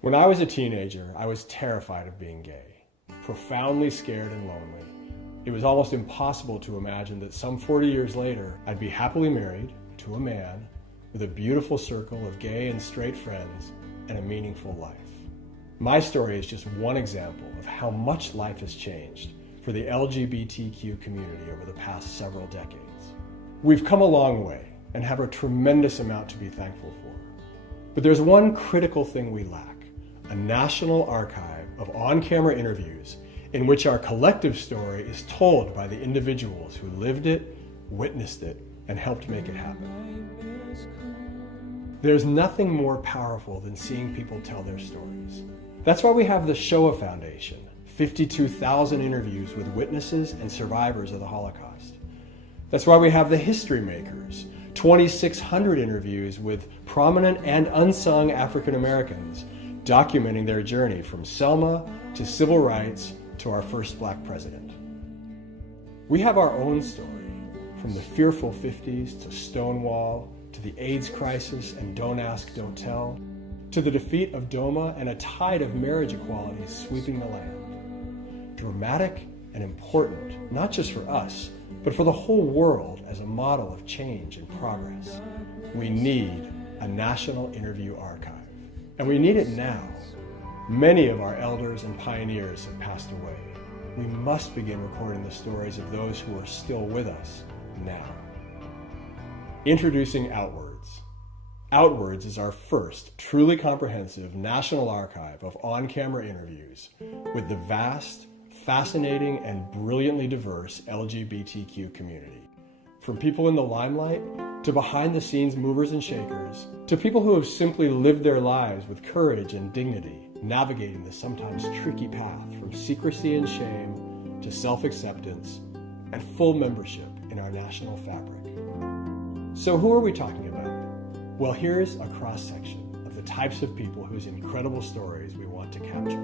When I was a teenager, I was terrified of being gay, profoundly scared and lonely. It was almost impossible to imagine that some 40 years later, I'd be happily married to a man with a beautiful circle of gay and straight friends and a meaningful life. My story is just one example of how much life has changed for the LGBTQ community over the past several decades. We've come a long way and have a tremendous amount to be thankful for. But there's one critical thing we lack: a national archive of on-camera interviews in which our collective story is told by the individuals who lived it, witnessed it, and helped make it happen. There's nothing more powerful than seeing people tell their stories. That's why we have the Shoah Foundation, 52,000 interviews with witnesses and survivors of the Holocaust. That's why we have the History Makers, 2,600 interviews with prominent and unsung African Americans documenting their journey from Selma to civil rights to our first black president. We have our own story, from the fearful 50s to Stonewall, to the AIDS crisis and Don't Ask, Don't Tell, to the defeat of DOMA and a tide of marriage equality sweeping the land. Dramatic and important, not just for us, but for the whole world as a model of change and progress. We need a national interview archive. And we need it now. Many of our elders and pioneers have passed away. We must begin recording the stories of those who are still with us now. Introducing OUTWORDS. OUTWORDS is our first truly comprehensive national archive of on-camera interviews with the vast, fascinating, and brilliantly diverse LGBTQ community. From people in the limelight, to behind-the-scenes movers and shakers, to people who have simply lived their lives with courage and dignity, navigating the sometimes tricky path from secrecy and shame to self-acceptance and full membership in our national fabric. So who are we talking about? Well, here's a cross-section of the types of people whose incredible stories we want to capture.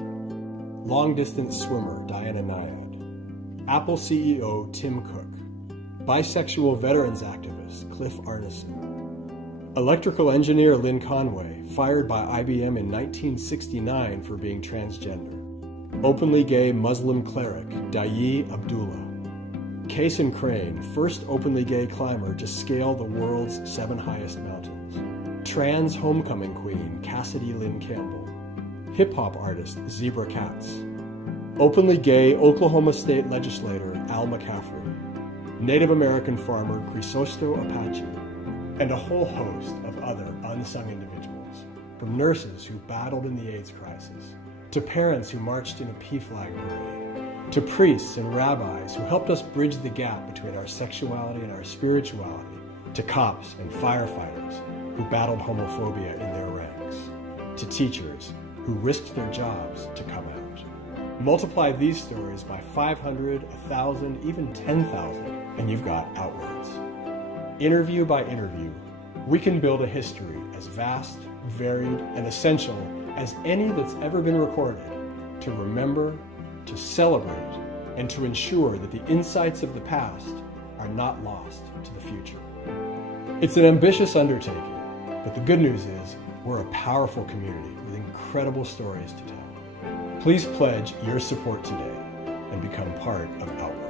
Long-distance swimmer Diana Nyad, Apple CEO Tim Cook, bisexual veterans activist Cliff Arneson, electrical engineer Lynn Conway, fired by IBM in 1969 for being transgender, openly gay Muslim cleric Dayi Abdullah, Cason Crane, first openly gay climber to scale the world's 7 highest mountains, trans homecoming queen Cassidy Lynn Campbell, hip-hop artist Zebra Katz, openly gay Oklahoma State legislator Al McCaffrey, Native American farmer Crisosto Apache, and a whole host of other unsung individuals, from nurses who battled in the AIDS crisis, to parents who marched in a PFLAG parade, to priests and rabbis who helped us bridge the gap between our sexuality and our spirituality, to cops and firefighters who battled homophobia in their ranks, to teachers who risked their jobs to come out. Multiply these stories by 500, 1,000, even 10,000, and you've got OUTWORDS. Interview by interview, we can build a history as vast, varied, and essential as any that's ever been recorded to remember, to celebrate, and to ensure that the insights of the past are not lost to the future. It's an ambitious undertaking, but the good news is we're a powerful community with incredible stories to tell. Please pledge your support today and become part of OUTWORDS.